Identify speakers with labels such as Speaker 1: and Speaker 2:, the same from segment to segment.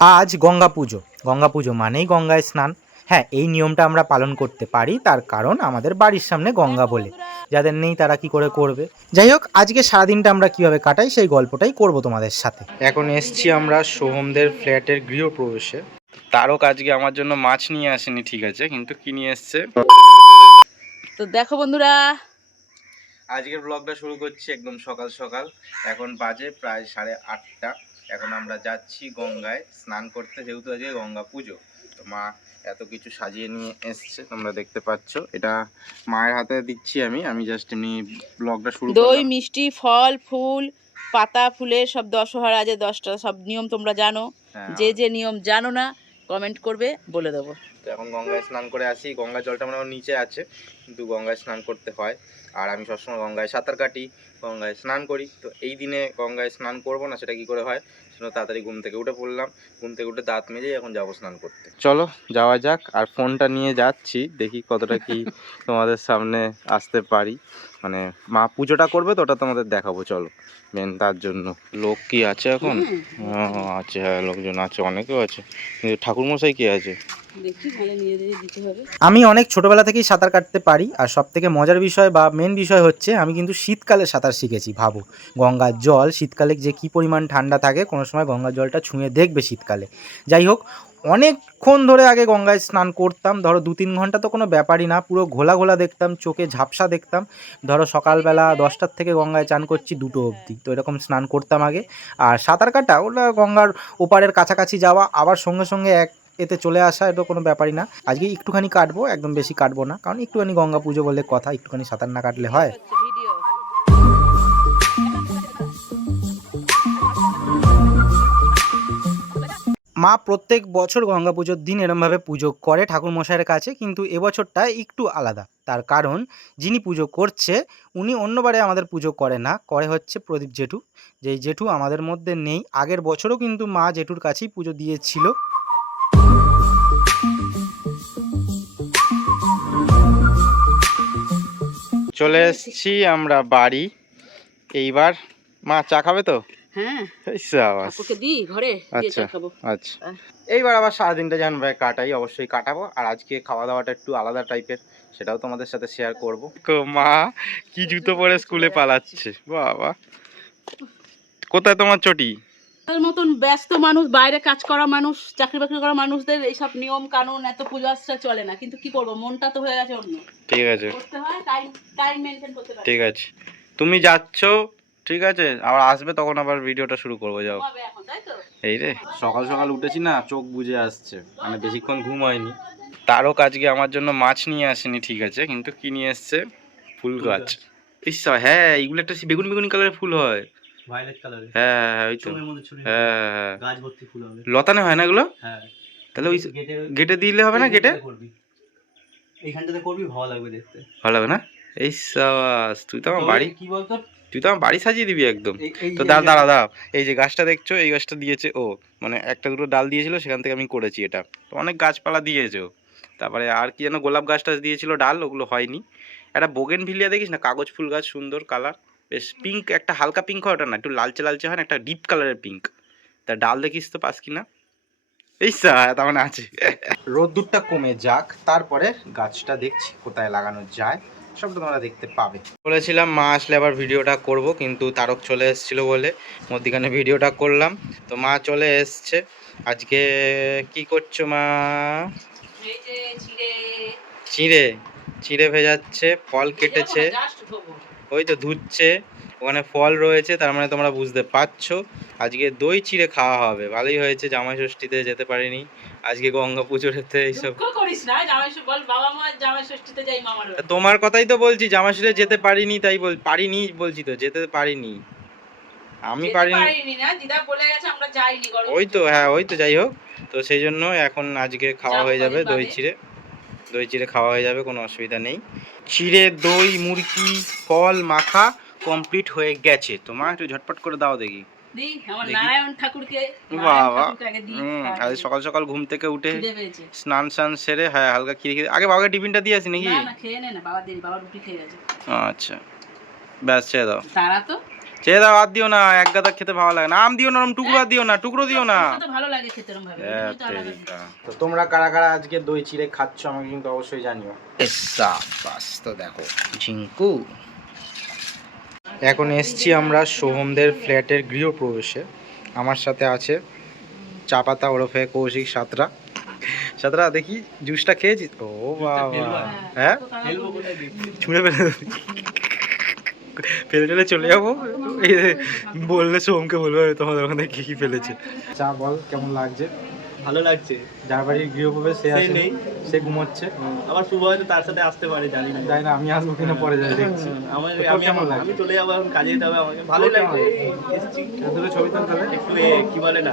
Speaker 1: আজ গঙ্গা পুজো। গঙ্গা পুজো মানেই গঙ্গায় স্নান। হ্যাঁ এই নিয়মটা আমরা পালন করতে পারি তার কারণ আমাদের বাড়ির সামনে গঙ্গা বলে। যাদের নেই তারা কি করে করবে? যাই হোক আজকে সারাদিনটা আমরা কীভাবে কাটাই সেই গল্পটাই করব তোমাদের সাথে। এখন এসছি আমরা সোহমদের ফ্ল্যাটের গৃহপ্রবেশে। তারক আজকে আমার জন্য মাছ নিয়ে আসেনি ঠিক আছে কিন্তু কি নিয়ে এসছে?
Speaker 2: তো দেখো বন্ধুরা।
Speaker 1: আজকের ব্লগটা শুরু করছি একদম সকাল সকাল। এখন বাজে প্রায় সাড়ে আটটা। এখন আমরা যাচ্ছি গঙ্গায় স্নান করতে যেহেতু আজকে গঙ্গা পুজো তো মা এত কিছু সাজিয়ে নিয়ে এসছে তোমরা দেখতে পাচ্ছ। এটা মায়ের হাতে দিচ্ছি আমি আমি জাস্ট এমনি ব্লগটা শুরু
Speaker 2: দই মিষ্টি ফল ফুল পাতা ফুলে সব দশহরা আছে দশটা সব নিয়ম তোমরা জানো।
Speaker 1: হ্যাঁ,
Speaker 2: যে যে নিয়ম জানো না কমেন্ট করবে বলে দেবো।
Speaker 1: তো এখন গঙ্গায় স্নান করে আসি। গঙ্গা জলটা মানে নিচে আছে। কিন্তু গঙ্গায় স্নান করতে হয়। আর আমি সবসময় গঙ্গায় সাঁতার কাটি গঙ্গায় স্নান করি। তো এই দিনে গঙ্গায় স্নান করব না সেটা কি করে হয়? সেটা তাড়াতাড়ি ঘুম থেকে উঠে পড়লাম। ঘুম থেকে উঠে দাঁত মেজেই এখন যাব স্নান করতে। চলো যাওয়া যাক। আর ফোনটা নিয়ে যাচ্ছি। দেখি কতটা কি তোমাদের সামনে আসতে পারি। মানে মা পুজোটা করবে তো ওটা তোমাদের দেখাবো। চলো মেন তার জন্য। লোক কি আছে এখন? আছে হ্যাঁ লোকজন আছে অনেকেও আছে। কিন্তু ঠাকুরমশাই কি আছে? আমি অনেক ছোটবেলা থেকেই সাঁতার কাটতে পারি, আর সব থেকে মজার বিষয় বা মেন বিষয় হচ্ছে, আমি কিন্তু শীতকালে সাঁতার শিখেছি, ভাবো। গঙ্গার জল, শীতকালে যে কী পরিমাণ ঠান্ডা থাকে, কোনো সময় গঙ্গার জলটা ছুঁয়ে দেখবে শীতকালে। যাই হোক, অনেকক্ষণ ধরে আগে গঙ্গায় স্নান করতাম, ধরো দু তিন ঘণ্টা তো কোনো ব্যাপারই না, পুরো ঘোলা ঘোলা দেখতাম, চোখে ঝাপসা দেখতাম। ধরো সকালবেলা দশটার থেকে গঙ্গায় চান করছি দুটো অবধি, তো এরকম স্নান করতাম আগে। আর সাঁতার কাটা, ওটা গঙ্গার ওপারের কাছাকাছি যাওয়া, আবার সঙ্গে সঙ্গে এক এতে চলে আসা এটা কোনো ব্যাপারই না। আজকে একটুখানি কাটবো, একদম বেশি কাটবো না। কারণ একটুখানি গঙ্গা পুজো বলে কথা, একটুখানি সাঁতার না কাটলে হয়। মা প্রত্যেক বছর গঙ্গা পুজোর দিন এরমভাবে পুজো করে ঠাকুর মশাইয়ের কাছে, কিন্তু এবছরটা একটু আলাদা। তার কারণ, যিনি পুজো করছে, উনি অন্যবারে আমাদের পুজো করে না। করে হচ্ছে প্রদীপ জেঠু। যেই জেঠু আমাদের মধ্যে নেই। আগের বছরও কিন্তু মা জেঠুর কাছেই পুজো দিয়েছিল। চলে এসেছি আমরা বাড়ি। এইবার মা চা খাবে তো?
Speaker 2: হ্যাঁ।
Speaker 1: আচ্ছা। আচ্ছা। এইবার আবার সারাদিনটা জানবে কাটাই অবশ্যই কাটাবো। আর আজকে খাওয়া দাওয়াটা একটু আলাদা টাইপের সেটাও তোমাদের সাথে শেয়ার করব। মা কি জুতো পরে স্কুলে পালাচ্ছে বাবা। কোথায় তোমার চটি?
Speaker 2: তার মতন ব্যস্ত মানুষ বাইরে কাজ করা মানুষ চাকরি বাকরি করা মানুষদের এইসব নিয়ম কানুন এত পুজো আশ্রা চলে না। কিন্তু কি করব? মনটা তো হয়ে গেছে অন্য।
Speaker 1: ঠিক আছে।
Speaker 2: করতে হয় টাইম টাইম মেনটেন করতে পারি
Speaker 1: ঠিক আছে। তুমি যাচ্ছ ঠিক আছে? আবার আসবে তখন আবার ভিডিওটা শুরু করব যাও।
Speaker 2: হবে এখন তাই তো?
Speaker 1: এই রে। সকাল সকাল উঠেছি না চোখ বুজে আসছে। মানে বেশিক্ষণ ঘুম হয়নি। তারও আজকে আমার জন্য মাছ নিয়ে আসেনি ঠিক আছে? কিন্তু কি নিয়ে এসছে? ফুল গাছ। ইচ্ছা হ্যাঁ এইগুলো একটা বেগুন বেগুনি বেগুনি কালারের ফুল হয়।
Speaker 3: ভায়োলেট
Speaker 1: হ্যাঁ হ্যাঁ, হ্যাঁ ওই তো।
Speaker 3: চোখের মধ্যে ছুরি
Speaker 1: হ্যাঁ হ্যাঁ, হ্যাঁ।
Speaker 3: গাছ ভর্তি ফুল হবে।
Speaker 1: লতানে হয় না এগুলো?
Speaker 3: হ্যাঁ।
Speaker 1: তাহলে ওই
Speaker 3: গেটে
Speaker 1: দিলে হবে না গেটে?
Speaker 3: এইখানটাতে করবি ভালো লাগবে দেখতে।
Speaker 1: ভালো হবে না? এই সাবাস তুই তো আমার বাড়ি
Speaker 3: কি বলতো?
Speaker 1: তুই তো আমার বাড়ি সাজিয়ে দিবি একদম। তো
Speaker 3: যে-
Speaker 1: দাঁড়া দাঁড়া দাঁড়া। এই যে গাছটা দেখছ এই গাছটা দিয়েছে ও। মানে একটা দুটো ডাল দিয়েছিল সেখান থেকে আমি করেছি এটা। তো অনেক গাছপালা দিয়েছে তারপরে আর কি যেন গোলাপ গাছ টাছ দিয়েছিল ডাল ওগুলো হয়নি। একটা বোগেন ভিলিয়া দেখিস না? কাগজ ফুল গাছ সুন্দর কালার বেশ পিঙ্ক একটা হালকা পিঙ্ক হয় ওটা না একটু লালচে লালচে হয় না একটা ডিপ কালারের পিঙ্ক তা ডাল দেখিস তো পাস কিনা? এই সা তার মানে আছে। রোদ্দুরটা কমে যাক তারপরে গাছটা দেখছি কোথায় লাগানো যায় সবটা তোমরা দেখতে পাবে। বলেছিলাম মা আসলে আবার ভিডিওটা করব কিন্তু তারক চলে এসেছিল বলে মধ্যিখানে ভিডিওটা করলাম। তো মা চলে এসছে। আজকে কি করছ মা?
Speaker 2: চিড়ে
Speaker 1: চিঁড়ে ভেজাচ্ছে ফল কেটেছে। ওই তো ধুচ্ছে ওখানে ফল রয়েছে তার মানে তোমরা বুঝতে পারছ। আজকে দই চিড়ে খাওয়া হবে ভালোই হয়েছে জামাই ষষ্ঠীতে যেতে পারিনি। আজকে গঙ্গা পুজোতে এইসব
Speaker 2: দুঃখ করিস না জামাই ষষ্ঠী- বল বাবা মা জামাই ষষ্ঠীতে যাই মামার
Speaker 1: তা তোমার কথাই তো বলছি জামাই ষষ্ঠীতে যেতে পারিনি তাই বল পারিনি বলছি তো যেতে পারিনি। আমি পারিনি।
Speaker 2: পারিনি না দিদা বলে গেছে আমরা যাইনি
Speaker 1: ওই তো হ্যাঁ ওই তো যাই হোক। তো সেই জন্য এখন আজকে খাওয়া হয়ে যাবে দই। চিড়ে। দই চিড়ে খাওয়া হয়ে যাবে কোনো অসুবিধা নেই। চিড়ে দই মুরগি ফল মাখা কমপ্লিট হয়ে গেছে। তোমার একটু ঝটপট করে দাও দেখি। আজ সকাল সকাল ঘুম থেকে উঠে স্নান স্নান সেরে হ্যাঁ হালকা খিদে খিদে। আগে বাবাকে টিফিনটা দিয়ে আসি নাকি? আচ্ছা। ব্যাস ছেড়ে দাও।
Speaker 2: তারা তো
Speaker 1: ছেড়ে দাও আর দিও না এক গাদা খেতে ভালো লাগে না। আম দিও না টুকরো আর দিও না টুকরো দিও না।
Speaker 2: ভালো লাগে খেতে ভাবে তো
Speaker 1: তোমরা কারা কারা আজকে দই চিড়ে খাচ্ছ আমাকে কিন্তু অবশ্যই জানিও। বাস তো দেখো ঝিঙ্কু। এখন এসছি আমরা সোহমদের ফ্ল্যাটের গৃহপ্রবেশে। আমার সাথে আছে চা পাতা ওরফে কৌশিক সাতরা। সাতরা দেখি জুসটা খেয়েছিস ও বাবা। হ্যাঁ?
Speaker 3: কোথায় দেখছি
Speaker 1: ছুঁড়ে ফেলে। ফেলে টেলে চলে যাব। এই বললে সোমকে বলবে তোমাদের ওখানে কি কি ফেলেছে। চা বল কেমন লাগছে?
Speaker 3: ভালো লাগছে।
Speaker 1: যার বাড়ির গৃহপ্রবেশ সে
Speaker 3: সে
Speaker 1: আছে।
Speaker 3: নেই।
Speaker 1: সে ঘুমোচ্ছে।
Speaker 3: আবার শুভ হয়তো তার সাথে আসতে পারে জানি না।
Speaker 1: জানি না আমি আসব কিনা পরে যাই দেখছি।
Speaker 3: আমার আমি
Speaker 1: কেমন
Speaker 3: আমি চলে যাব এখন কাজে যেতে হবে আমাকে।
Speaker 1: ভালো
Speaker 3: লাগছে? এসেছি।
Speaker 1: দুটো ছবি তুল তাহলে।
Speaker 3: একটু কি বলে না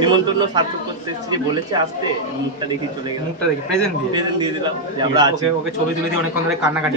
Speaker 3: নিমন্ত্রণ সার্থক করতে এসেছি যে বলেছে আসতে মুখটা দেখি চলে গেল।
Speaker 1: মুখটা দেখি প্রেজেন্ট দিয়ে।
Speaker 3: প্রেজেন্ট দিয়ে দিলাম যে আমরা আছি।
Speaker 1: ওকে ওকে ছবি তুলে দিয়ে অনেকক্ষণ ধরে কান্নাকাটি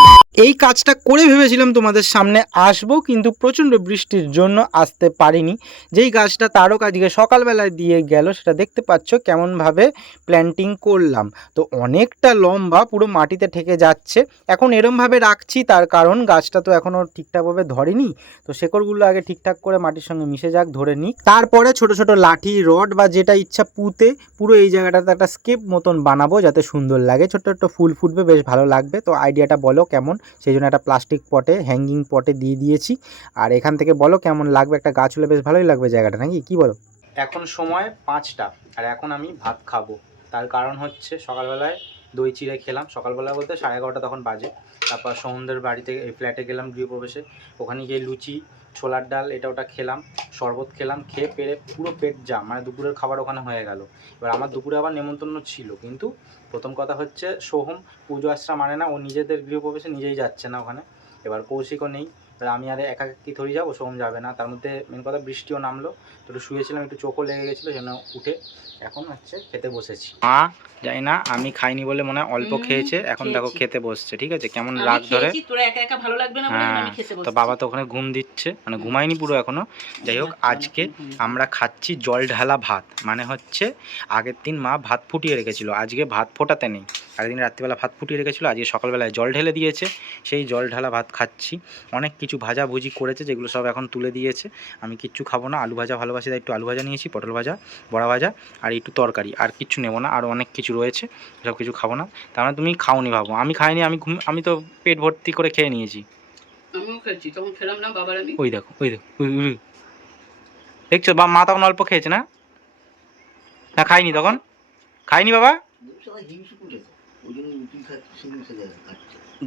Speaker 3: এই
Speaker 1: কাজটা করে ভেবেছিলাম তোমাদের সামনে আসব, কিন্তু প্রচণ্ড বৃষ্টির জন্য আসতে পারিনি। যেই গাছটা তারও কাজকে সকালবেলায় দিয়ে গেল, সেটা দেখতে পাচ্ছ কেমনভাবে প্ল্যান্টিং করলাম। তো অনেকটা লম্বা, পুরো মাটিতে ঠেকে যাচ্ছে। এখন এরমভাবে রাখছি, তার কারণ গাছটা তো এখনও ঠিকঠাকভাবে ধরেনি। তো শেকড়গুলো আগে ঠিকঠাক করে মাটির সঙ্গে মিশে যাক, ধরে নিই তারপরে ছোট ছোট লাঠি, রড বা যেটা ইচ্ছা পুঁতে পুরো এই জায়গাটাতে একটা স্কেপ মতন বানাবো, যাতে সুন্দর লাগে। ছোট্ট ছোট্ট ফুল ফুটবে, বেশ ভালো লাগবে। তো আইডিয়াটা বলো কেমন? সেই জন্য একটা প্লাস্টিক পটে হ্যাঙ্গিং পটে দিয়ে দিয়েছি। আর এখান থেকে বলো কেমন লাগবে? একটা গাছ হলে বেশ ভালোই লাগবে জায়গাটা, নাকি? কি বলো? এখন সময় পাঁচটা, আর এখন আমি ভাত খাব। তার কারণ হচ্ছে সকালবেলায় দই চিড়ে খেলাম। সকালবেলা বলতে সাড়ে এগারোটা তখন বাজে। তারপর সমুদ্রের বাড়িতে এই ফ্ল্যাটে গেলাম গৃহপ্রবেশে। ওখানে গিয়ে লুচি, ছোলার ডাল, এটা ওটা খেলাম, শরবত খেলাম, খেয়ে পেরে পুরো পেট জাম মানে দুপুরের খাবার ওখানে হয়ে গেল। এবার আমার দুপুরে আবার নেমন্তন্ন ছিল, কিন্তু প্রথম কথা হচ্ছে সোহম পুজো আশ্রা মানে না, ও নিজেদের গৃহপ্রবেশে নিজেই যাচ্ছে না ওখানে। এবার কৌশিকও নেই এবার আমি আর একা কি থরি যাব সোহম যাবে না। তার মধ্যে মেন কথা বৃষ্টিও নামলো। তো একটু শুয়েছিলাম একটু চোখও লেগে গেছিল যেন উঠে এখন হচ্ছে খেতে বসেছি। মা? জানি না আমি খাইনি বলে মনে হয় অল্প খেয়েছে। এখন দেখো খেতে বসছে ঠিক আছে? কেমন রাগ ধরে?
Speaker 2: খেয়েছি, তোরা একা একা ভালো লাগবে না
Speaker 1: হ্যাঁ
Speaker 2: আমি খেতে
Speaker 1: তো বাবা তো ওখানে ঘুম দিচ্ছে মানে ঘুমায়নি পুরো এখনও। যাই হোক
Speaker 2: আচ্ছা,
Speaker 1: আজকে। আমরা খাচ্ছি জল ঢালা ভাত মানে হচ্ছে আগের দিন মা ভাত ফুটিয়ে রেখেছিল আজকে ভাত ফোটাতে নেই। আগের দিন রাত্রিবেলা ভাত ফুটিয়ে রেখেছিলো আজকে সকালবেলায় জল ঢেলে দিয়েছে। সেই জল ঢালা ভাত খাচ্ছি। অনেক কিছু ভাজাভুজি করেছে যেগুলো সব এখন তুলে দিয়েছে। আমি কিচ্ছু খাব না আলু ভাজা ভালোবাসি তাই একটু আলু ভাজা নিয়েছি পটল ভাজা বড়া ভাজা আর একটু তরকারি আর কিচ্ছু নেব না আর অনেক কিছু রয়েছে সব কিছু খাব না। তার মানে তুমি খাওনি ভাবো আমি খাইনি আমি ঘুম আমি তো পেট ভর্তি করে খেয়ে নিয়েছি।
Speaker 2: আমিও খেয়েছি তখন খেলাম না বাবার আমি।
Speaker 1: ওই দেখো ওই দেখো। দেখছ বা মা তখন অল্প খেয়েছে না? না খাইনি তখন? খাইনি বাবা?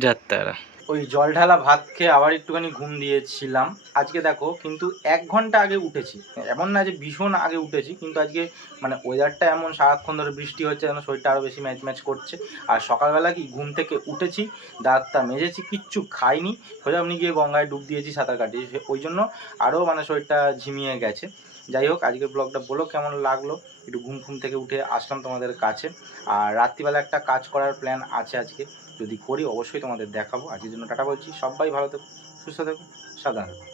Speaker 1: যাত্তারা ওই জল ঢালা ভাত খেয়ে আবার একটুখানি ঘুম দিয়েছিলাম। আজকে দেখো, কিন্তু এক ঘণ্টা আগে উঠেছি। এমন না যে ভীষণ আগে উঠেছি, কিন্তু আজকে মানে ওয়েদারটা এমন, সারাক্ষণ ধরে বৃষ্টি হচ্ছে যেন শরীরটা আরও বেশি ম্যাচ ম্যাচ করছে। আর সকালবেলা কি ঘুম থেকে উঠেছি, দাঁতটা মেজেছি, কিচ্ছু খাইনি। সোজা আপনি গিয়ে গঙ্গায় ডুব দিয়েছি, সাঁতার কাটিয়েছি। ওই জন্য আরও মানে শরীরটা ঝিমিয়ে গেছে। যাই হোক, আজকের ব্লগটা বলো কেমন লাগল? একটু ঘুম ঘুম থেকে উঠে আসলাম তোমাদের কাছে। আর রাত্রিবেলা একটা কাজ করার প্ল্যান আছে আজকে। যদি করি, অবশ্যই তোমাদের দেখাবো। আজকের জন্য টাটা বলছি। সবাই ভালো থেকো, সুস্থ থেকো, সাবধানে থেকো।